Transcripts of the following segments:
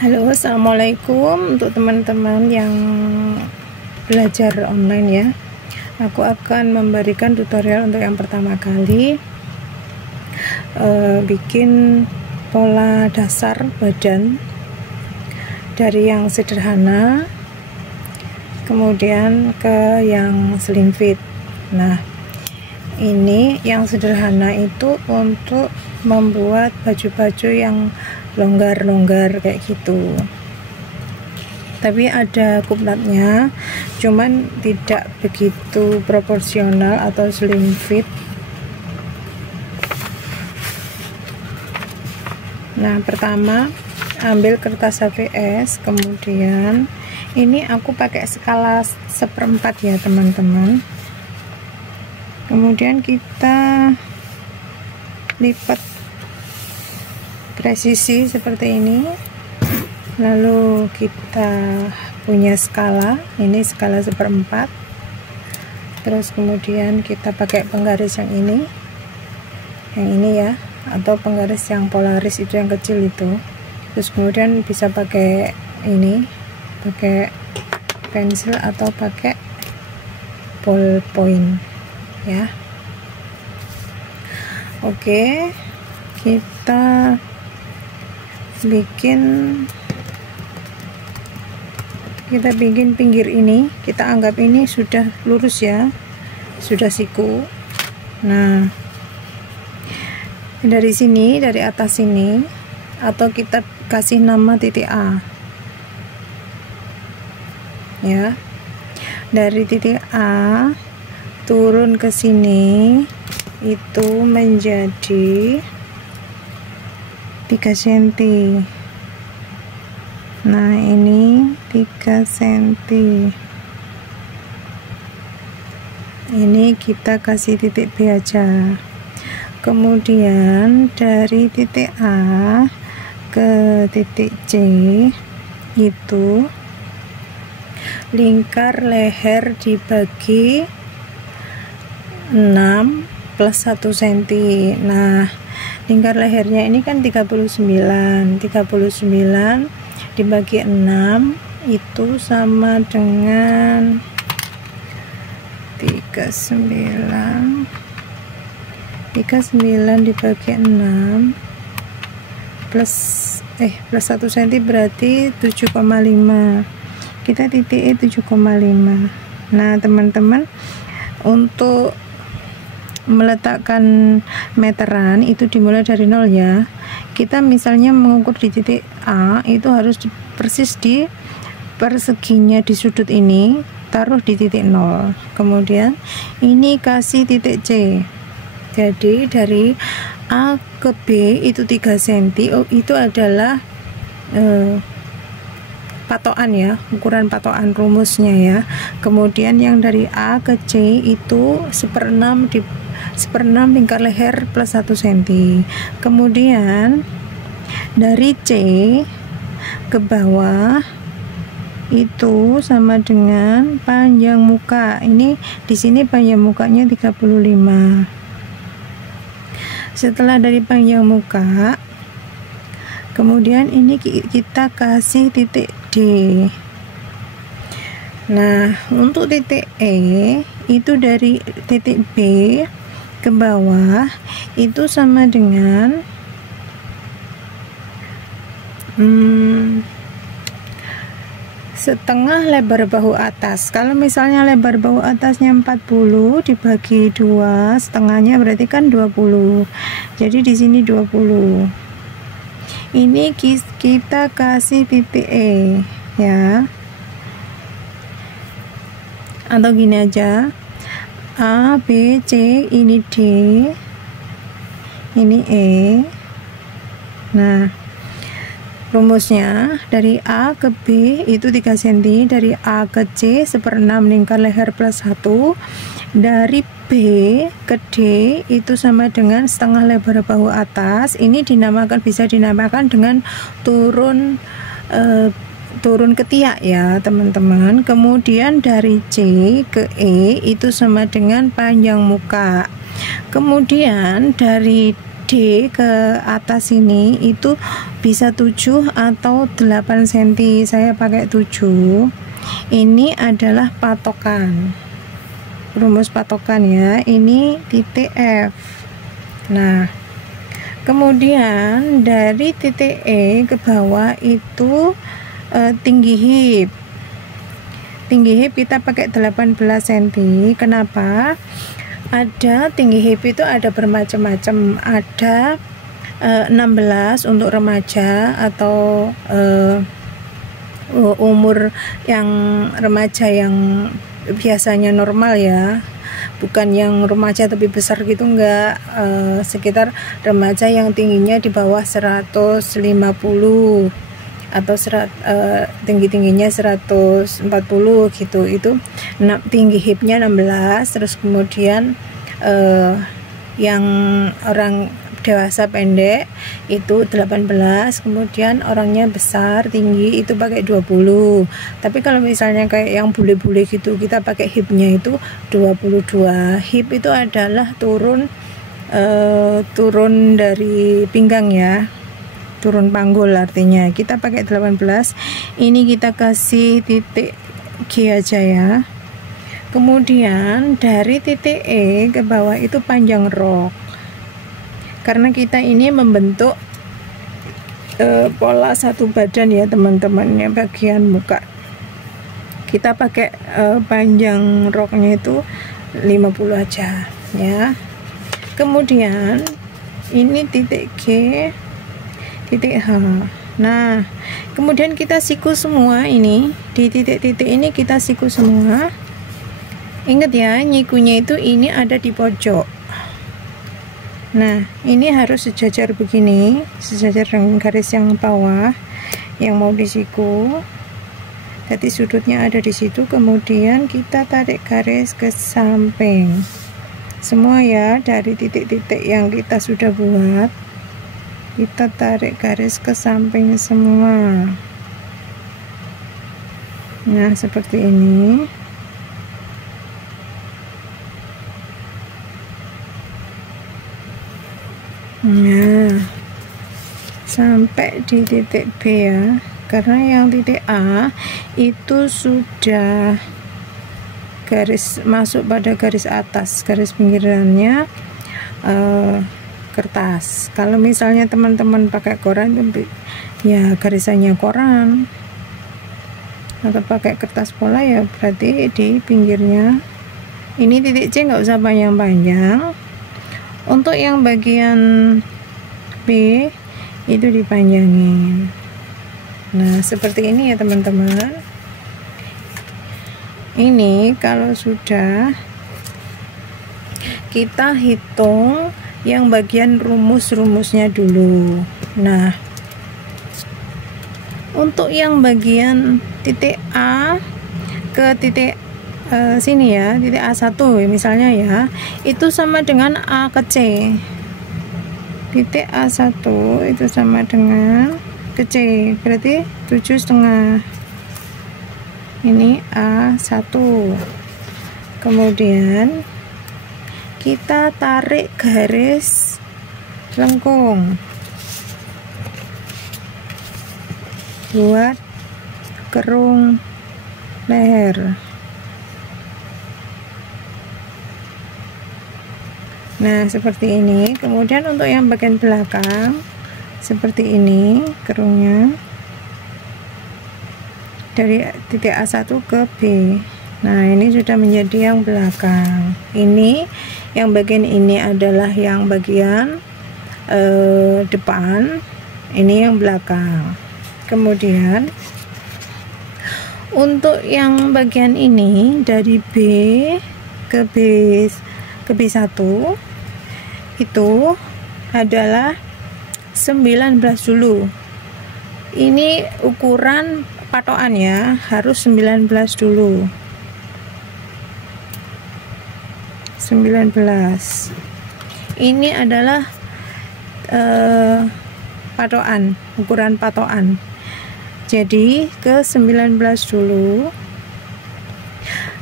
Halo, assalamualaikum untuk teman-teman yang belajar online ya. Aku akan memberikan tutorial untuk yang pertama kali bikin pola dasar badan dari yang sederhana kemudian ke yang slim fit. Nah, ini yang sederhana itu untuk membuat baju-baju yang longgar-longgar kayak gitu, tapi ada kuplatnya, cuman tidak begitu proporsional atau slim fit. Nah, pertama ambil kertas HVS, kemudian ini aku pakai skala 1/4 ya teman-teman. Kemudian kita lipat presisi seperti ini, lalu kita punya skala, ini skala 1/4, terus kemudian kita pakai penggaris yang ini ya, atau penggaris yang polaris itu yang kecil itu, terus kemudian bisa pakai ini, pakai pensil atau pakai ballpoint ya. Oke, kita bikin pinggir ini, kita anggap ini sudah lurus ya, sudah siku. Nah, dari sini, dari atas sini, atau kita kasih nama titik A ya, dari titik A turun ke sini itu menjadi 3 cm. Nah, ini 3 cm. Ini kita kasih titik B aja. Kemudian dari titik A ke titik C itu lingkar leher dibagi 6 plus 1 cm. Nah, lingkar lehernya ini kan 39 dibagi 6 itu sama dengan 39 dibagi 6 plus 1 cm berarti 7,5. kita titik 7,5. Nah teman-teman, untuk meletakkan meteran itu dimulai dari 0 ya. Kita misalnya mengukur di titik A itu harus persis di perseginya di sudut ini, taruh di titik 0. Kemudian ini kasih titik C. Jadi dari A ke B itu 3 cm. Oh, itu adalah patokan ya, ukuran patokan rumusnya ya. Kemudian yang dari A ke C itu 1/6 lingkar leher plus 1 cm. Kemudian dari C ke bawah itu sama dengan panjang muka. Ini di sini panjang mukanya 35. Setelah dari panjang muka, kemudian ini kita kasih titik D. Nah, untuk titik E itu dari titik B ke bawah itu sama dengan setengah lebar bahu atas. Kalau misalnya lebar bahu atasnya 40 dibagi 2, setengahnya berarti kan 20. Jadi di sini 20. Ini kita kasih titik E ya, atau gini aja, A, B, C, ini D, ini E. Nah, rumusnya dari A ke B itu 3 cm, dari A ke C 1/6 lingkar leher plus 1, dari B ke D itu sama dengan setengah lebar bahu atas. Ini bisa dinamakan dengan turun ketiak ya teman-teman. Kemudian dari C ke E itu sama dengan panjang muka. Kemudian dari D D ke atas ini itu bisa 7 atau 8 cm. Saya pakai 7. Ini adalah patokan, rumus patokan ya. Ini titik F. Nah, kemudian dari titik E ke bawah itu tinggi hip. Tinggi hip kita pakai 18 cm. Kenapa? Ada tinggi hip itu ada bermacam-macam. Ada 16 untuk remaja atau umur yang remaja yang biasanya normal ya, bukan yang remaja tapi besar gitu, enggak. Sekitar remaja yang tingginya di bawah 150 atau tinggi-tingginya 140 gitu. Itu tinggi hipnya 16. Terus kemudian yang orang dewasa pendek itu 18, kemudian orangnya besar tinggi itu pakai 20. Tapi kalau misalnya kayak yang bule-bule gitu, kita pakai hipnya itu 22. Hip itu adalah turun dari pinggang ya, turun panggul, artinya kita pakai 18. Ini kita kasih titik G aja ya. Kemudian dari titik E ke bawah itu panjang rok, karena kita ini membentuk pola satu badan ya teman-temannya. Bagian muka kita pakai panjang roknya itu 50 aja ya. Kemudian ini titik G, titik H. Nah, kemudian kita siku semua ini. Di titik-titik ini kita siku semua. Ingat ya, nyikunya itu ini ada di pojok. Nah, ini harus sejajar begini, sejajar dengan garis yang bawah yang mau disiku. Jadi sudutnya ada di situ. Kemudian kita tarik garis ke samping semua ya, dari titik-titik yang kita sudah buat. Kita tarik garis ke samping semua. Nah, seperti ini. Nah, sampai di titik B ya, karena yang titik A itu sudah garis masuk pada garis atas, garis pinggirannya kertas. Kalau misalnya teman-teman pakai koran ya garisannya koran, atau pakai kertas pola ya berarti di pinggirnya. Ini titik C nggak usah panjang-panjang. Untuk yang bagian B itu dipanjangin. Nah, seperti ini ya teman-teman. Ini kalau sudah, kita hitung yang bagian rumus-rumusnya dulu. Nah, untuk yang bagian titik A ke titik sini ya, titik A1 misalnya ya, itu sama dengan A ke C. Titik A1 itu sama dengan ke C, berarti 7,5. Ini A1. Kemudian kita tarik garis lengkung buat kerung leher. Nah, seperti ini. Kemudian untuk yang bagian belakang seperti ini kerungnya, dari titik A1 ke B. Nah, ini sudah menjadi yang belakang. Ini yang bagian ini adalah yang bagian depan, ini yang belakang. Kemudian untuk yang bagian ini dari B ke B1 itu adalah 19 dulu. Ini ukuran patokan ya, harus 19 dulu. 19. Ini adalah patokan, ukuran patokan. Jadi ke 19 dulu.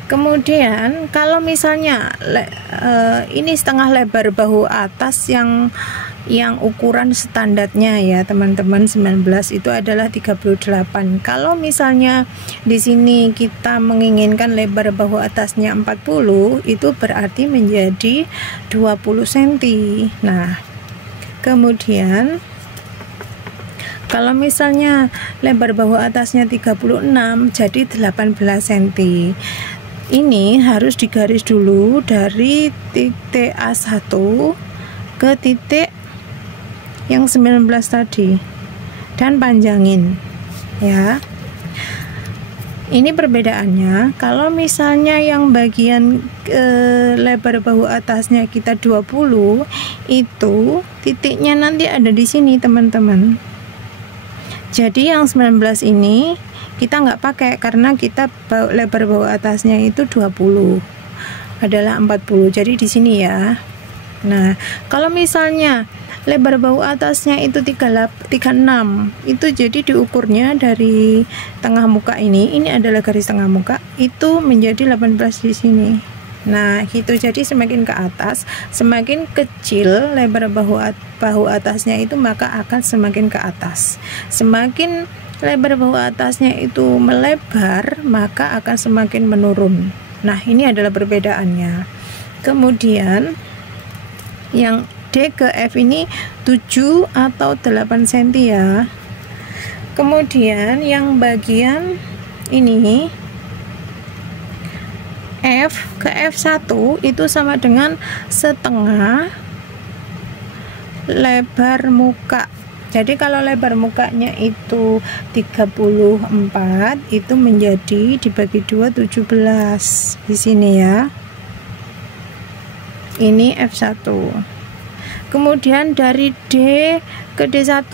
Kemudian kalau misalnya ini setengah lebar bahu atas yang yang ukuran standarnya ya teman-teman, 19 itu adalah 38. Kalau misalnya di sini kita menginginkan lebar bahu atasnya 40, itu berarti menjadi 20 cm. Nah, kemudian kalau misalnya lebar bahu atasnya 36, jadi 18 cm. Ini harus digaris dulu dari titik A1 ke titik yang 19 tadi dan panjangin ya. Ini perbedaannya. Kalau misalnya yang bagian lebar bahu atasnya kita 20, itu titiknya nanti ada di sini teman-teman. Jadi yang 19 ini kita nggak pakai karena kita lebar bahu atasnya itu 20 adalah 40, jadi di sini ya. Nah, kalau misalnya lebar bahu atasnya itu 36, itu jadi diukurnya dari tengah muka ini adalah garis tengah muka, itu menjadi 18 di sini. Nah, gitu. Jadi semakin ke atas, semakin kecil lebar bahu atasnya itu, maka akan semakin ke atas. Semakin lebar bahu atasnya itu melebar, maka akan semakin menurun. Nah, ini adalah perbedaannya. Kemudian yang D ke F ini 7 atau 8 cm ya. Kemudian yang bagian ini F ke F1 itu sama dengan setengah lebar muka. Jadi kalau lebar mukanya itu 34, itu menjadi dibagi 2 17 di sini ya. Ini F1. Kemudian dari D ke D1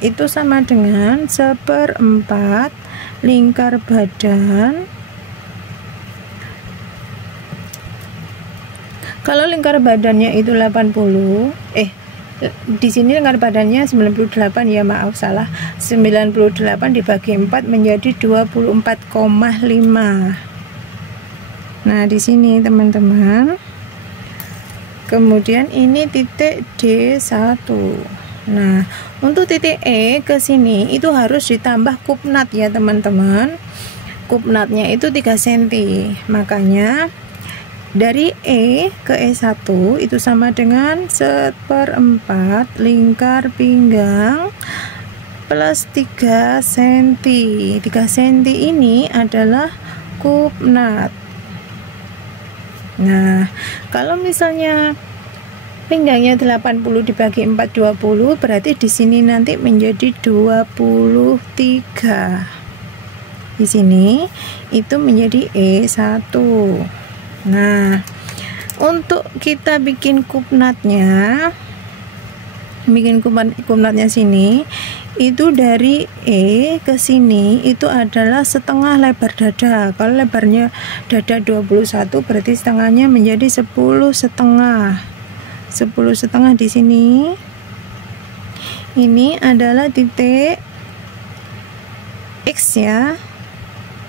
itu sama dengan 1/4 lingkar badan. Kalau lingkar badannya itu 80, di sini lingkar badannya 98 ya, maaf salah. 98 dibagi 4 menjadi 24,5. Nah, di sini teman-teman. Kemudian ini titik D1. Nah, untuk titik E ke sini itu harus ditambah kupnat ya teman-teman. Kupnatnya itu 3 cm. Makanya dari E ke E1 itu sama dengan 1/4 lingkar pinggang plus 3 cm. 3 cm ini adalah kupnat. Nah, kalau misalnya pinggangnya 80 dibagi 4 20, berarti di sini nanti menjadi 23. Di sini itu menjadi E1. Nah, untuk kita bikin kupnatnya sini itu dari E ke sini itu adalah setengah lebar dada. Kalau lebarnya dada 21, berarti setengahnya menjadi 10,5. 10,5 di sini. Ini adalah titik X ya.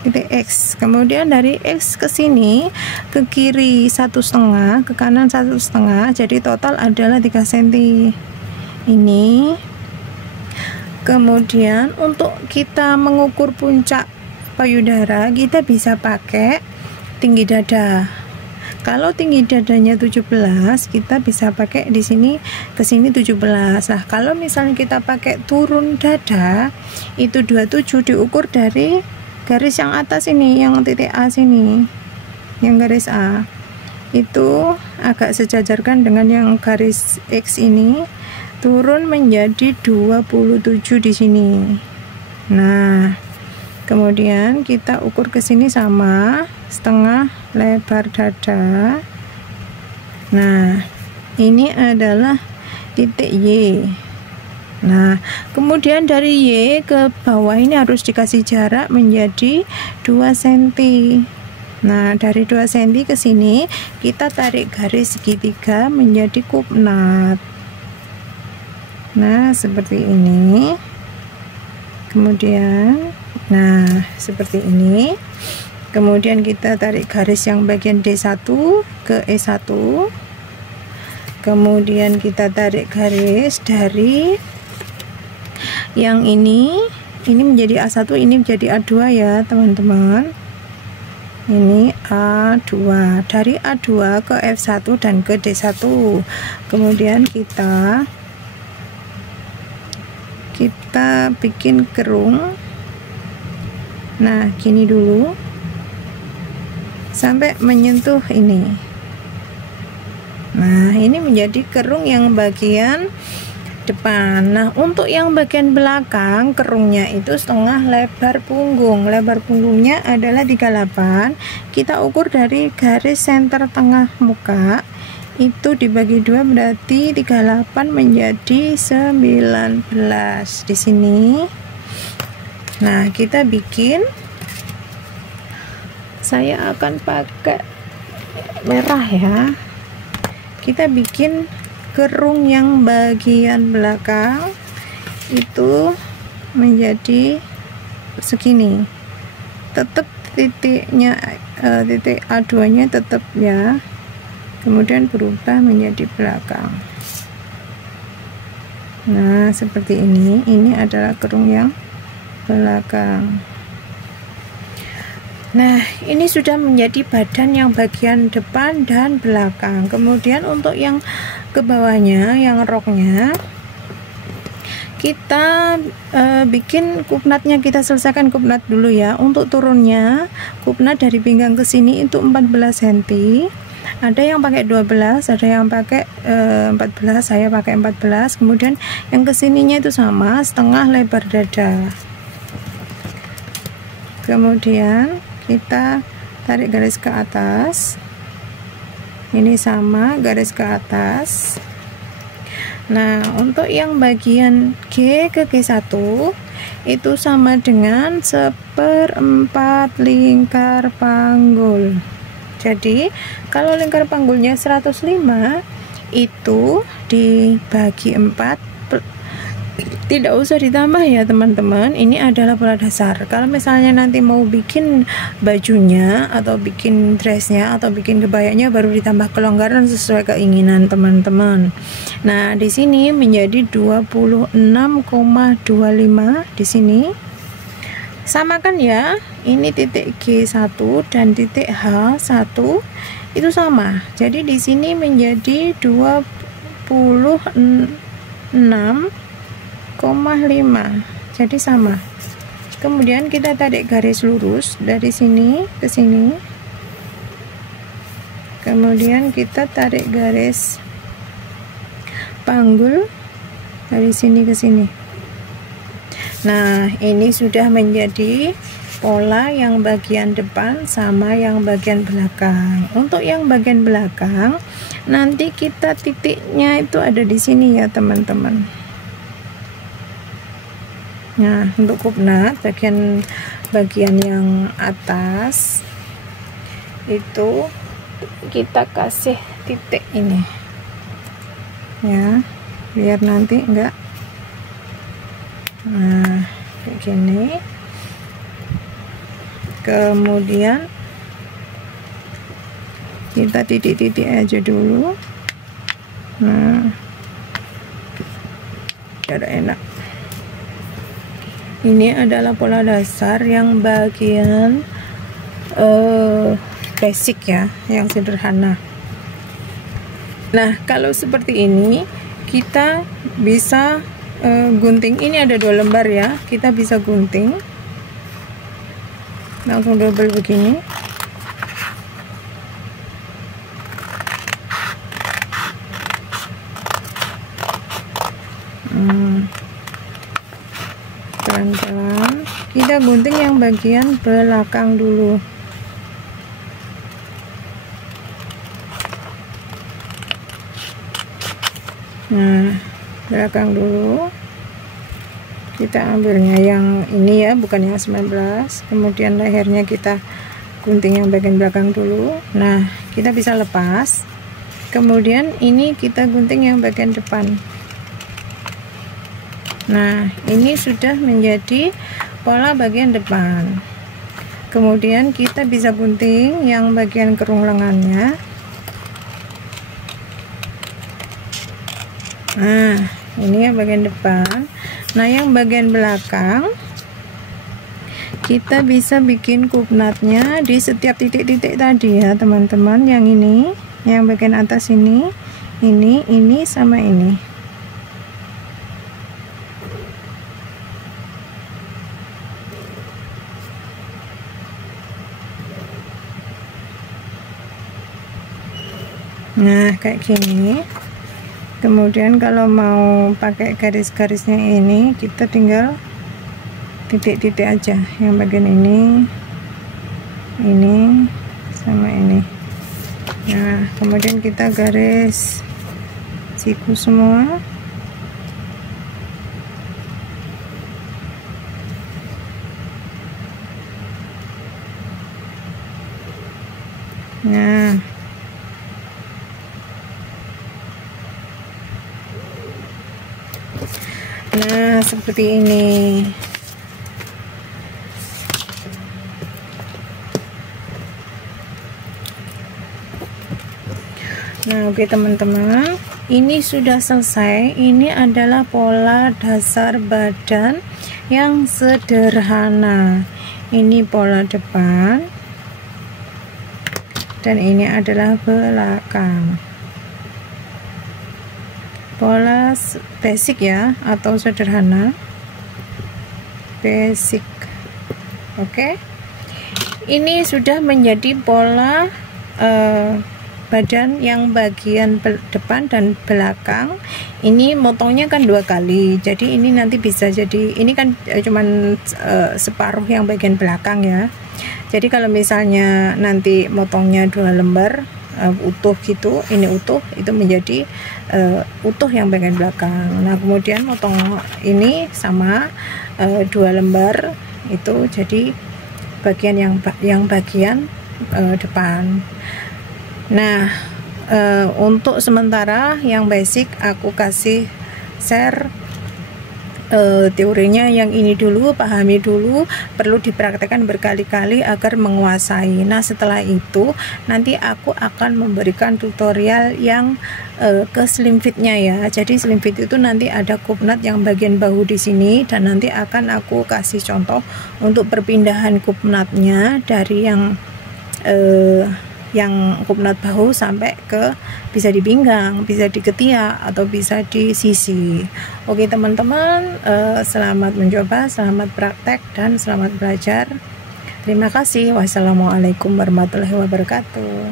Titik X. Kemudian dari X ke sini ke kiri 1,5, ke kanan 1,5, jadi total adalah 3 cm. Ini. Kemudian untuk kita mengukur puncak payudara, kita bisa pakai tinggi dada. Kalau tinggi dadanya 17, kita bisa pakai di sini ke sini 17. Nah, kalau misalnya kita pakai turun dada itu 27, diukur dari garis yang atas ini, yang titik A sini, yang garis A itu agak sejajarkan dengan yang garis X ini, turun menjadi 27 di sini. Nah, kemudian kita ukur ke sini sama setengah lebar dada. Nah, ini adalah titik Y. Nah, kemudian dari Y ke bawah ini harus dikasih jarak menjadi 2 cm. Nah, dari 2 cm ke sini kita tarik garis segitiga menjadi kupnat. Nah, seperti ini. Kemudian, nah, seperti ini. Kemudian kita tarik garis yang bagian D1 ke E1. kemudian kita tarik garis dari yang ini menjadi A1, ini menjadi A2 ya teman-teman. Ini A2, dari A2 ke F1 dan ke D1. Kemudian kita bikin kerung. Nah, gini dulu sampai menyentuh ini. Nah, ini menjadi kerung yang bagian depan. Nah, untuk yang bagian belakang kerungnya itu setengah lebar punggung. Lebar punggungnya adalah 38. Kita ukur dari garis senter tengah muka itu dibagi 2 berarti 38 menjadi 19 di sini. Nah, kita bikin, saya akan pakai merah ya. Kita bikin kerung yang bagian belakang itu menjadi segini, tetap titiknya titik A2 nya tetap ya, kemudian berubah menjadi belakang. Nah, seperti ini adalah kerung yang belakang. Nah, ini sudah menjadi badan yang bagian depan dan belakang. Kemudian untuk yang ke bawahnya, yang roknya, kita bikin kupnatnya, kita selesaikan kupnat dulu ya. Untuk turunnya, kupnat dari pinggang ke sini itu 14 cm. Ada yang pakai 12, ada yang pakai 14, saya pakai 14. Kemudian yang kesininya itu sama, setengah lebar dada. Kemudian kita tarik garis ke atas, ini sama garis ke atas. Nah, untuk yang bagian G ke G1 itu sama dengan 1/4 lingkar panggul. Jadi kalau lingkar panggulnya 105 itu dibagi 4, tidak usah ditambah ya teman-teman. Ini adalah pola dasar. Kalau misalnya nanti mau bikin bajunya atau bikin dressnya atau bikin kebayanya, baru ditambah kelonggaran sesuai keinginan teman-teman. Nah, di sini menjadi 26,25 di sini. Samakan ya. Ini titik G1 dan titik H1 itu sama. Jadi di sini menjadi 26,5, jadi sama. Kemudian kita tarik garis lurus dari sini ke sini, kemudian kita tarik garis panggul dari sini ke sini. Nah, ini sudah menjadi pola yang bagian depan sama yang bagian belakang. Untuk yang bagian belakang nanti kita titiknya itu ada di sini ya teman-teman. Nah, untuk kupnat bagian yang atas itu kita kasih titik ini ya, biar nanti enggak. Nah, kayak gini. Kemudian kita titik-titik aja dulu. Nah, biar enak. Ini adalah pola dasar yang bagian basic ya, yang sederhana. Nah, kalau seperti ini kita bisa gunting. Ini ada 2 lembar ya, kita bisa gunting langsung double begini. Pelan-pelan kita gunting yang bagian belakang dulu. Nah, belakang dulu kita ambilnya yang ini ya, bukan yang 19. Kemudian lehernya kita gunting yang bagian belakang dulu. Nah, kita bisa lepas. Kemudian ini kita gunting yang bagian depan. Nah, ini sudah menjadi pola bagian depan. Kemudian kita bisa gunting yang bagian kerung lengannya. Nah, ini yang bagian depan. Nah, yang bagian belakang kita bisa bikin kupnatnya di setiap titik-titik tadi ya teman-teman. Yang ini, yang bagian atas ini sama ini. Nah, kayak gini. Kemudian kalau mau pakai garis-garisnya ini, kita tinggal titik-titik aja. Yang bagian ini sama ini. Nah, kemudian kita garis siku semua. Nah, seperti ini. Nah, oke teman-teman, ini sudah selesai. Ini adalah pola dasar badan yang sederhana. Ini pola depan dan ini adalah belakang. Pola basic ya, atau sederhana, basic. Oke, ini sudah menjadi pola badan yang bagian depan dan belakang. Ini motongnya kan 2 kali, jadi ini nanti bisa jadi, ini kan cuman separuh yang bagian belakang ya. Jadi kalau misalnya nanti motongnya 2 lembar utuh gitu, ini utuh, itu menjadi utuh yang bagian belakang. Nah, kemudian motong ini sama 2 lembar itu jadi bagian yang bagian depan. Nah, untuk sementara yang basic aku kasih share teorinya yang ini dulu, pahami dulu, perlu dipraktekkan berkali-kali agar menguasai. Nah, setelah itu nanti aku akan memberikan tutorial yang ke slim fitnya ya. Jadi slim fit itu nanti ada kupnat yang bagian bahu di sini, dan nanti akan aku kasih contoh untuk perpindahan kupnatnya dari yang kupnat bahu sampai ke bisa di pinggang, bisa di ketiak, atau bisa di sisi. Oke teman-teman, selamat mencoba, selamat praktek, dan selamat belajar. Terima kasih. Wassalamualaikum warahmatullahi wabarakatuh.